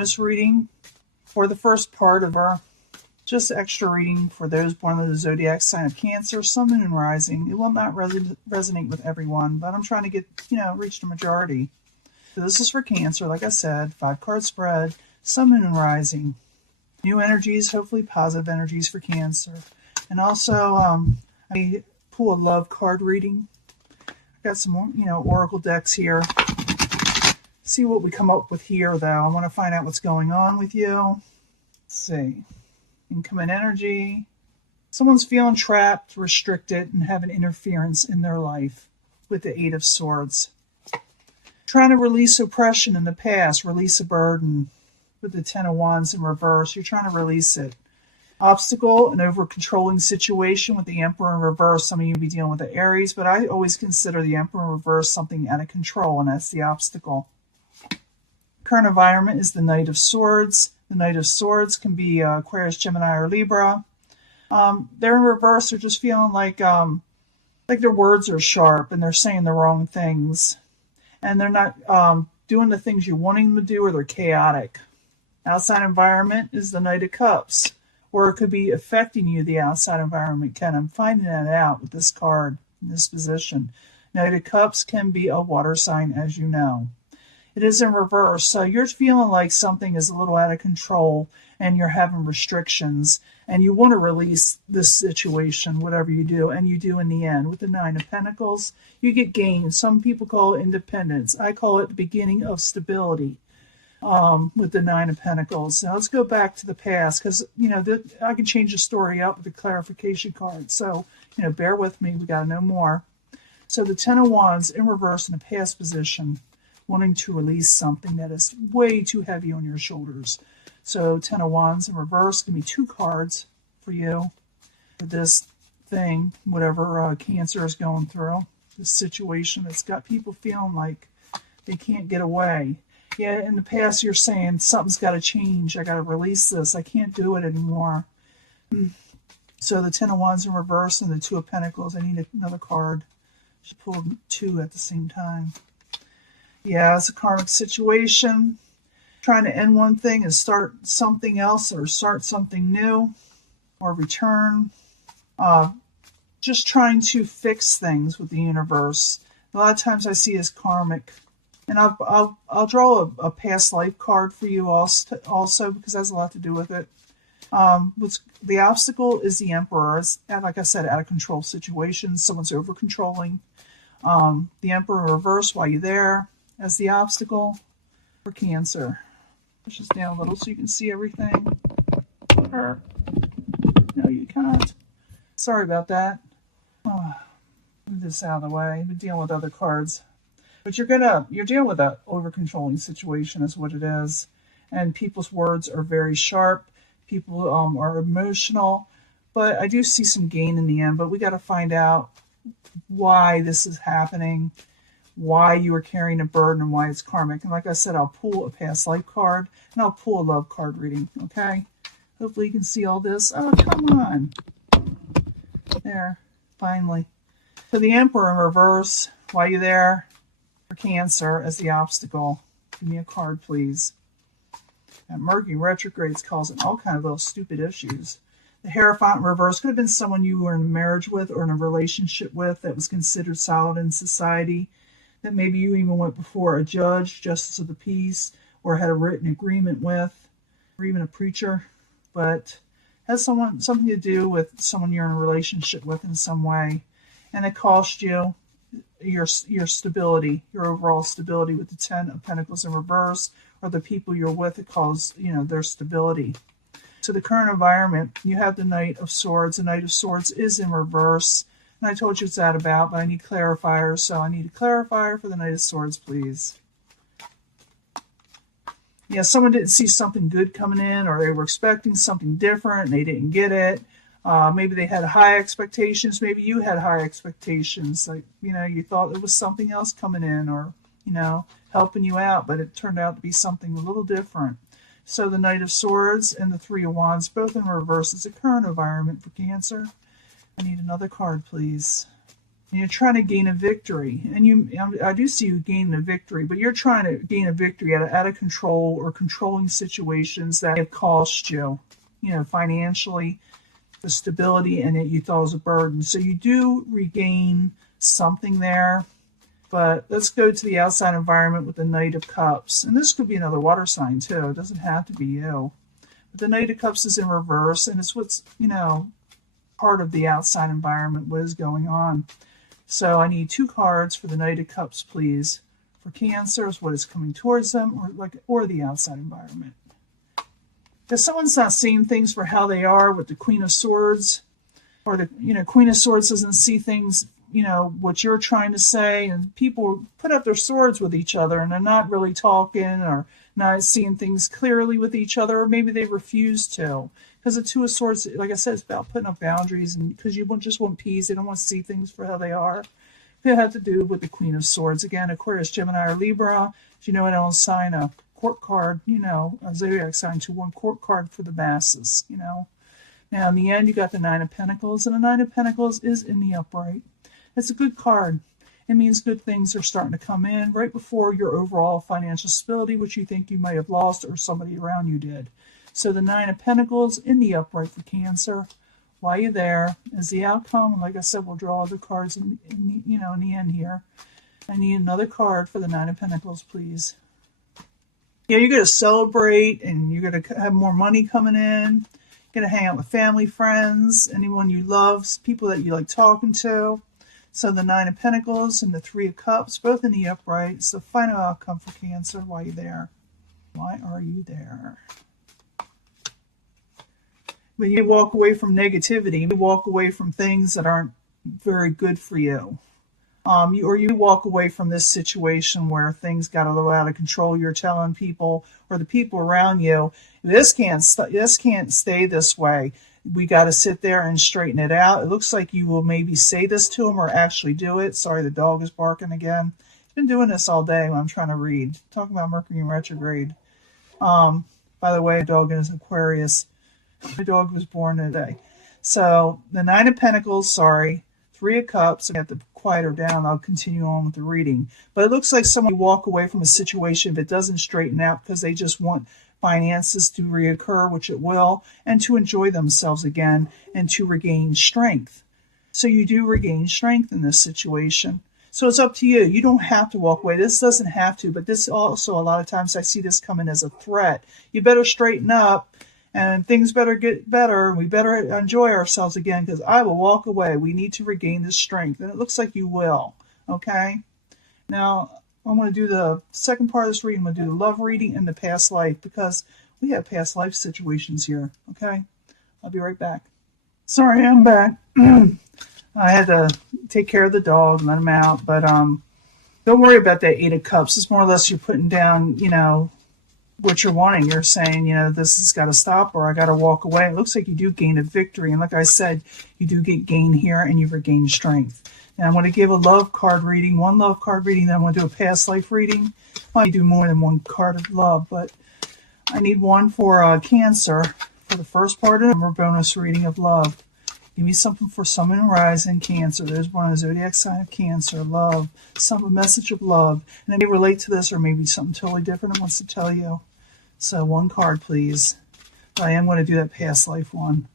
bonus reading for the first part of our just extra reading for those born in the zodiac sign of Cancer, Sun, Moon, and Rising. It will not resonate with everyone, but I'm trying to get, reach the majority. So this is for Cancer, like I said, 5-card spread, Sun, Moon, and Rising. New energies, hopefully positive energies for Cancer. And also, I pull a love card reading. I got some more, oracle decks here. See what we come up with here, though. I want to find out what's going on with you. Let's see. Incoming energy. Someone's feeling trapped, restricted, and having interference in their life with the 8 of Swords. Trying to release oppression in the past, release a burden with the 10 of Wands in reverse. You're trying to release it. Obstacle, an over-controlling situation with the Emperor in reverse. Some of you will be dealing with the Aries, but I always consider the Emperor in reverse something out of control, and that's the obstacle. Current environment is the Knight of Swords. The Knight of Swords can be Aquarius, Gemini, or Libra. They're in reverse. They're just feeling like their words are sharp and they're saying the wrong things. And they're not doing the things you're wanting them to do, or they're chaotic. Outside environment is the Knight of Cups, or it could be affecting you, the outside environment can. I'm finding that out with this card in this position. Knight of Cups can be a water sign, as you know. It is in reverse, so you're feeling like something is a little out of control and you're having restrictions and you want to release this situation, whatever you do, and you do in the end. With the 9 of Pentacles, you get gain. Some people call it independence. I call it the beginning of stability with the 9 of Pentacles. Now let's go back to the past because, I can change the story up with the clarification card. So, bear with me. We got to know more. So the 10 of Wands in reverse in the past position, wanting to release something that is way too heavy on your shoulders. So 10 of Wands in reverse, give me 2 cards for you for this thing, whatever Cancer is going through, this situation that's got people feeling like they can't get away. Yeah, in the past you're saying something's got to change. I got to release this. I can't do it anymore. So the 10 of Wands in reverse and the 2 of Pentacles. I need another card. Should pull 2 at the same time. Yeah, it's a karmic situation. Trying to end one thing and start something else, or start something new, or return. Just trying to fix things with the universe. A lot of times I see as karmic. And I'll draw a past life card for you also because that has a lot to do with it. The obstacle is the Emperor. It's, like I said, out of control situations. Someone's over controlling. The Emperor in reverse while you're there as the obstacle for Cancer. Push this down a little so you can see everything. No, you can't. Sorry about that. Move this out of the way. We're dealing with other cards. But you're dealing with an over-controlling situation is what it is. And people's words are very sharp. People are emotional. But I do see some gain in the end. But we got to find out why this is happening, why you are carrying a burden, and why it's karmic. And like I said, I'll pull a past life card, and I'll pull a love card reading, okay? Hopefully you can see all this. Oh, come on. There, finally. So the Emperor in reverse, while you're there, for Cancer as the obstacle. Give me a card, please. And Mercury retrograde is causing all kinds of little stupid issues. The Hierophant in reverse could have been someone you were in a marriage with or in a relationship with that was considered solid in society, that maybe you even went before a judge, justice of the peace, or had a written agreement with, or even a preacher, but has something to do with someone you're in a relationship with in some way, and it cost you your stability, your overall stability with the 10 of Pentacles in reverse, or the people you're with, it caused their stability. So the current environment, you have the Knight of Swords. The Knight of Swords is in reverse. And I told you it's that about, but I need clarifiers. So I need a clarifier for the Knight of Swords, please. Yeah, someone didn't see something good coming in, or they were expecting something different and they didn't get it. Maybe they had high expectations. Maybe you had high expectations. Like, you thought there was something else coming in or, helping you out, but it turned out to be something a little different. So the Knight of Swords and the 3 of Wands, both in reverse, is the current environment for Cancer. I need another card, please. and you're trying to gain a victory. And I do see you gaining a victory, but you're trying to gain a victory out of control or controlling situations that have cost you, financially, the stability in it you thought was a burden. So you do regain something there. But let's go to the outside environment with the Knight of Cups. And this could be another water sign too. It doesn't have to be you. But the Knight of Cups is in reverse, and it's what's, part of the outside environment, what is going on. So I need 2 cards for the Knight of Cups, please. For Cancers, what is coming towards them, or the outside environment. If someone's not seeing things for how they are with the Queen of Swords, or the Queen of Swords doesn't see things, what you're trying to say, and people put up their swords with each other and they're not really talking or not seeing things clearly with each other, or maybe they refuse to. Because the Two of Swords, like I said, it's about putting up boundaries, and because you just want peace, they don't want to see things for how they are. It had to do with the Queen of Swords. Again, Aquarius, Gemini, or Libra. If you know it, I'll sign a court card, a zodiac sign to 1 court card for the masses, Now, in the end, you got the Nine of Pentacles, and the Nine of Pentacles is in the upright. It's a good card. It means good things are starting to come in right before your overall financial stability, which you think you might have lost or somebody around you did. So the Nine of Pentacles in the upright for Cancer. While you're there is the outcome. And like I said, we'll draw other cards in the end here. I need another card for the Nine of Pentacles, please. You're going to celebrate, and you're going to have more money coming in. You're going to hang out with family, friends, anyone you love, people that you like talking to. So the Nine of Pentacles and the Three of Cups, both in the upright. It's the final outcome for Cancer. Why are you there? Why are you there? When you walk away from negativity, you walk away from things that aren't very good for you. You walk away from this situation where things got a little out of control. You're telling people, or the people around you, this can't stay this way. We got to sit there and straighten it out. It looks like you will maybe say this to them or actually do it. Sorry, the dog is barking again. I've been doing this all day when I'm trying to read. Talking about Mercury in retrograde. By the way, a dog is Aquarius. My dog was born today. So the Nine of Pentacles, Three of Cups. I have to quiet her down. I'll continue on with the reading. But it looks like someone walk away from a situation if it doesn't straighten out because they just want finances to reoccur, which it will, and to enjoy themselves again and to regain strength. So you do regain strength in this situation. So it's up to you. You don't have to walk away. This doesn't have to, but this also, a lot of times I see this coming as a threat. You better straighten up and things better get better. We better enjoy ourselves again because I will walk away. We need to regain this strength. And it looks like you will. Okay? Now, I'm going to do the second part of this reading. I'm going to do the love reading and the past life because we have past life situations here. Okay? I'll be right back. Sorry, I'm back. I had to take care of the dog and let him out. But don't worry about that Eight of Cups. It's more or less you're putting down, what you're wanting. You're saying, this has got to stop or I got to walk away. It looks like you do gain a victory. And like I said, you do get gain here and you regain strength. And I'm going to give a love card reading, one love card reading, then I'm going to do a past life reading. I might do more than one card of love, but I need one for Cancer for the first part of the bonus reading of love. Give me something for Sun and Rising, Cancer. There's one, a zodiac sign of Cancer, love, a message of love. And it may relate to this or maybe something totally different it wants to tell you. So one card, please. But I am going to do that past life one.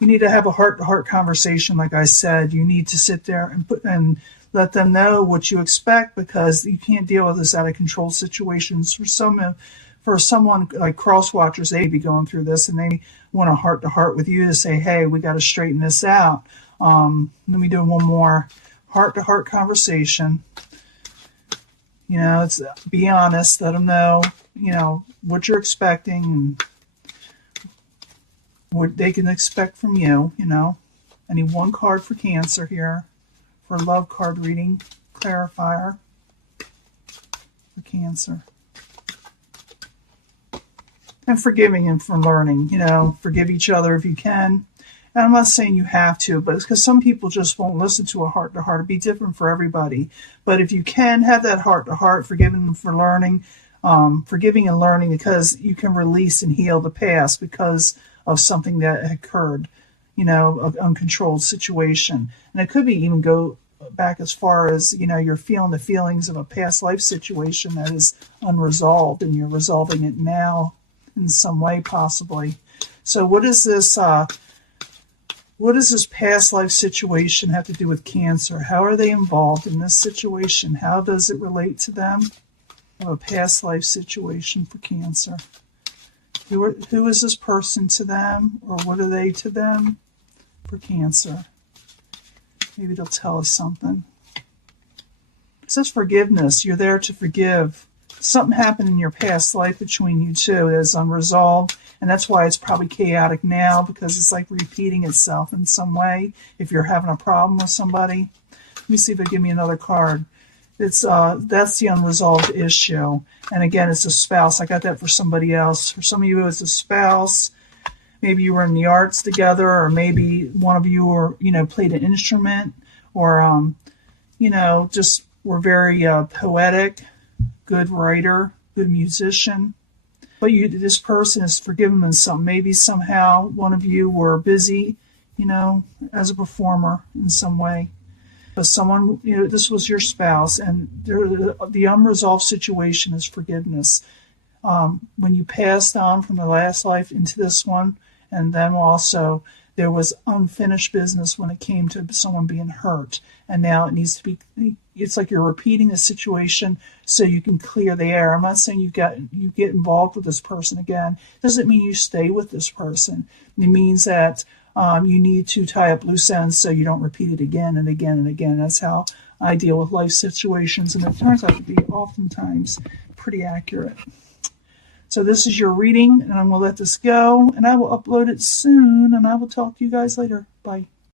You need to have a heart-to-heart conversation, like I said. You need to sit there and let them know what you expect because you can't deal with this out-of-control situations. For someone like cross-watchers, they may be going through this and they want a heart-to-heart with you to say, hey, we got to straighten this out. Let me do one more heart-to-heart conversation. It's be honest, let them know, what you're expecting and what they can expect from you, I need one card for Cancer here for love card reading, clarifier for Cancer. And forgiving and for learning, forgive each other if you can. And I'm not saying you have to, but it's because some people just won't listen to a heart-to-heart. It'll be different for everybody. But if you can have that heart-to-heart, forgiving for learning, forgiving and learning because you can release and heal the past because of something that occurred, an uncontrolled situation. And it could be even go back as far as, you're feeling the feelings of a past life situation that is unresolved, and you're resolving it now in some way, possibly. So what does this past life situation have to do with Cancer? How are they involved in this situation? How does it relate to them? A past life situation for Cancer. Who is this person to them, or what are they to them for Cancer? Maybe it'll tell us something. It says forgiveness. You're there to forgive. Something happened in your past life between you two that is unresolved, and that's why it's probably chaotic now, because it's like repeating itself in some way if you're having a problem with somebody. Let me see if it'll give me another card. It's that's the unresolved issue. And again, it's a spouse. I got that for somebody else. For some of you, it's a spouse. Maybe you were in the arts together, or maybe one of you were, played an instrument, or just were very poetic, good writer, good musician. But this person is forgiven them something. Maybe somehow one of you were busy, as a performer in some way. But someone, this was your spouse, and the unresolved situation is forgiveness. When you passed on from the last life into this one, and then also there was unfinished business when it came to someone being hurt, and now it needs to be. It's like you're repeating the situation so you can clear the air. I'm not saying you get involved with this person again. It doesn't mean you stay with this person. It means that you need to tie up loose ends so you don't repeat it again and again and again. That's how I deal with life situations, and it turns out to be oftentimes pretty accurate. So this is your reading, and I'm going to let this go, and I will upload it soon, and I will talk to you guys later. Bye.